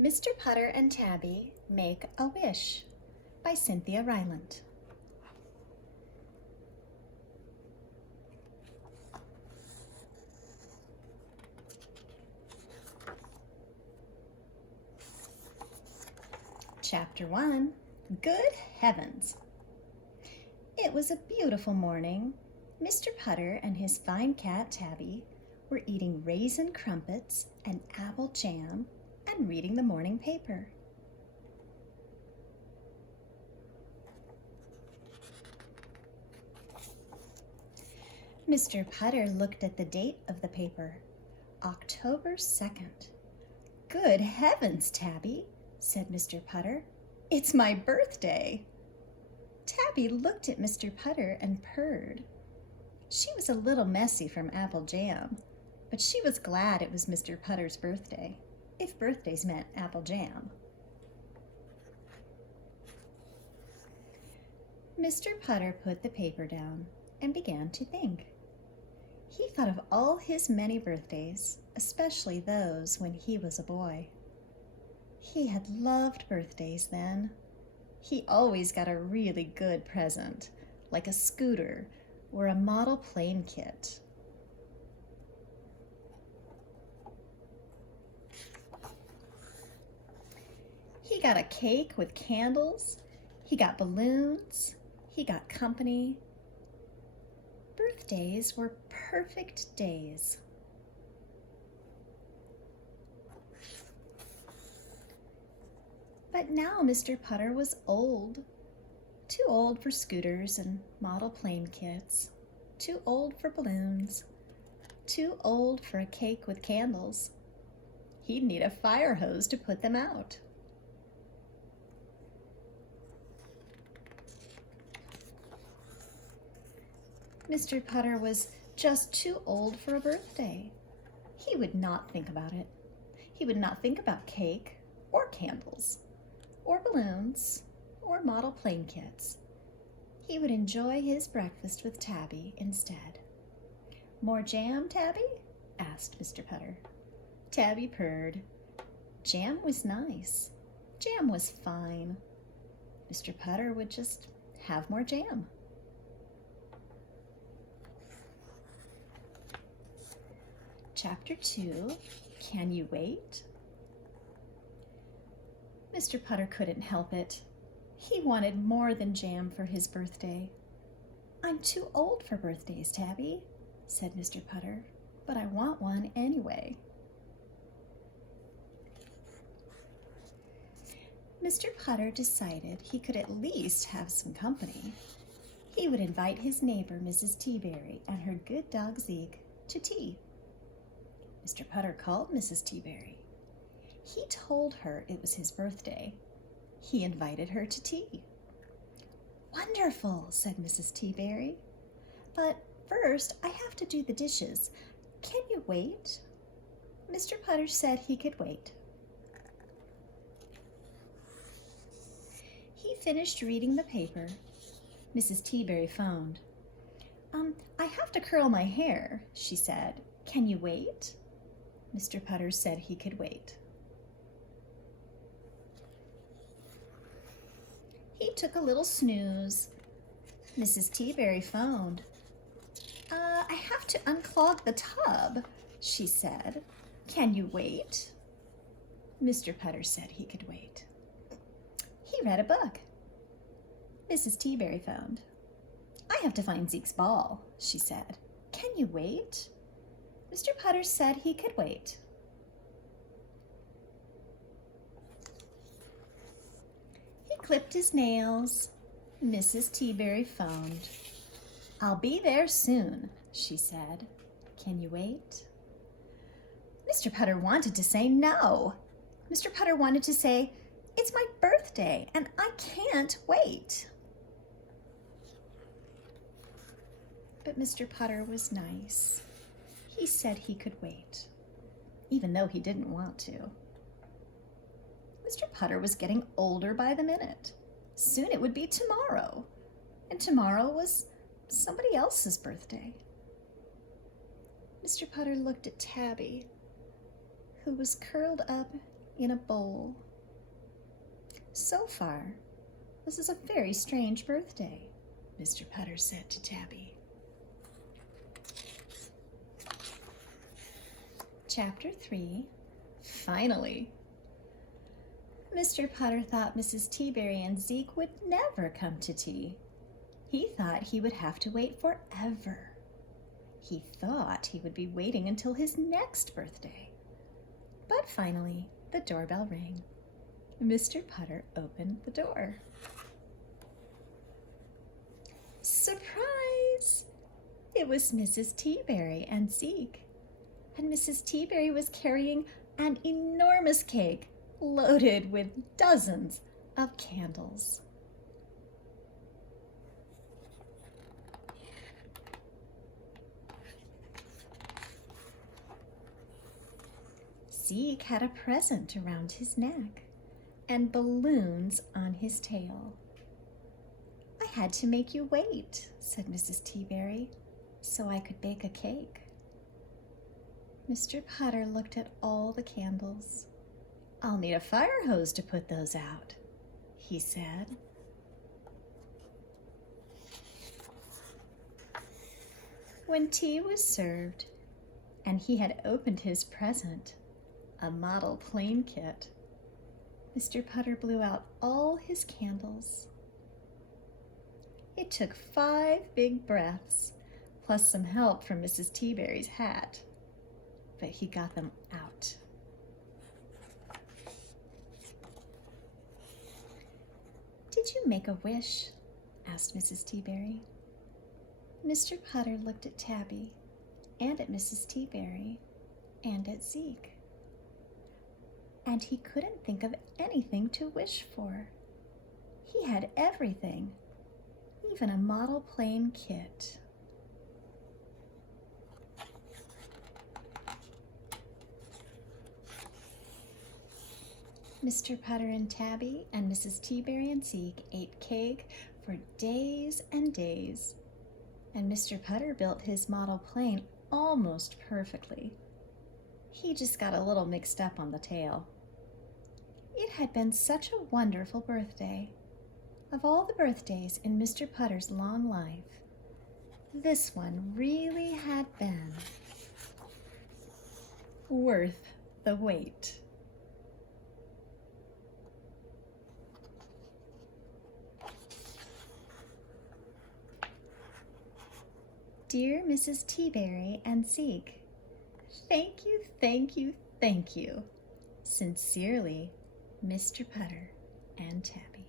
Mr. Putter and Tabby Make a Wish by Cynthia Rylant. Chapter 1, Good Heavens! It was a beautiful morning. Mr. Putter and his fine cat Tabby were eating raisin crumpets and apple jam and reading the morning paper. Mr. Putter looked at the date of the paper, October 2nd. Good heavens, Tabby, said Mr. Putter. It's my birthday. Tabby looked at Mr. Putter and purred. She was a little messy from apple jam, but she was glad it was Mr. Putter's birthday, if birthdays meant apple jam. Mr. Putter put the paper down and began to think. He thought of all his many birthdays, especially those when he was a boy. He had loved birthdays then. He always got a really good present, like a scooter or a model plane kit. He got a cake with candles, he got balloons, he got company. Birthdays were perfect days. But now Mr. Putter was old. Too old for scooters and model plane kits. Too old for balloons. Too old for a cake with candles. He'd need a fire hose to put them out. Mr. Putter was just too old for a birthday. He would not think about it. He would not think about cake or candles or balloons or model plane kits. He would enjoy his breakfast with Tabby instead. More jam, Tabby? Asked Mr. Putter. Tabby purred. Jam was nice. Jam was fine. Mr. Putter would just have more jam. Chapter 2, Can You Wait? Mr. Putter couldn't help it. He wanted more than jam for his birthday. I'm too old for birthdays, Tabby, said Mr. Putter, but I want one anyway. Mr. Putter decided he could at least have some company. He would invite his neighbor, Mrs. Teaberry, and her good dog Zeke to tea. Mr. Putter called Mrs. Teaberry. He told her it was his birthday. He invited her to tea. Wonderful, said Mrs. Teaberry. But first, I have to do the dishes. Can you wait? Mr. Putter said he could wait. He finished reading the paper. Mrs. Teaberry phoned. I have to curl my hair, she said. Can you wait? Mr. Putter said he could wait. He took a little snooze. Mrs. Teaberry phoned. I have to unclog the tub, she said. Can you wait? Mr. Putter said he could wait. He read a book. Mrs. Teaberry phoned. I have to find Zeke's ball, she said. Can you wait? Mr. Putter said he could wait. He clipped his nails. Mrs. Teaberry phoned. I'll be there soon, she said. Can you wait? Mr. Putter wanted to say no. Mr. Putter wanted to say, it's my birthday and I can't wait. But Mr. Putter was nice. He said he could wait, even though he didn't want to. Mr. Putter was getting older by the minute. Soon it would be tomorrow, and tomorrow was somebody else's birthday. Mr. Putter looked at Tabby, who was curled up in a bowl. So far, this is a very strange birthday, Mr. Putter said to Tabby. Chapter 3, Finally. Mr. Putter thought Mrs. Teaberry and Zeke would never come to tea. He thought he would have to wait forever. He thought he would be waiting until his next birthday. But finally, the doorbell rang. Mr. Putter opened the door. Surprise! It was Mrs. Teaberry and Zeke. And Mrs. Teaberry was carrying an enormous cake loaded with dozens of candles. Zeke had a present around his neck and balloons on his tail. I had to make you wait, said Mrs. Teaberry, so I could bake a cake. Mr. Putter looked at all the candles. I'll need a fire hose to put those out, he said. When tea was served, and he had opened his present, a model plane kit, Mr. Putter blew out all his candles. It took 5 big breaths, plus some help from Mrs. Teaberry's hat, but he got them out. Did you make a wish? Asked Mrs. Teaberry. Mr. Putter looked at Tabby, and at Mrs. Teaberry, and at Zeke. And he couldn't think of anything to wish for. He had everything, even a model plane kit. Mr. Putter and Tabby and Mrs. Teaberry and Zeke ate cake for days and days, and Mr. Putter built his model plane almost perfectly. He just got a little mixed up on the tail. It had been such a wonderful birthday. Of all the birthdays in Mr. Putter's long life, this one really had been worth the wait. Dear Mrs. Teaberry and Zeke, thank you, thank you, thank you. Sincerely, Mr. Putter and Tabby.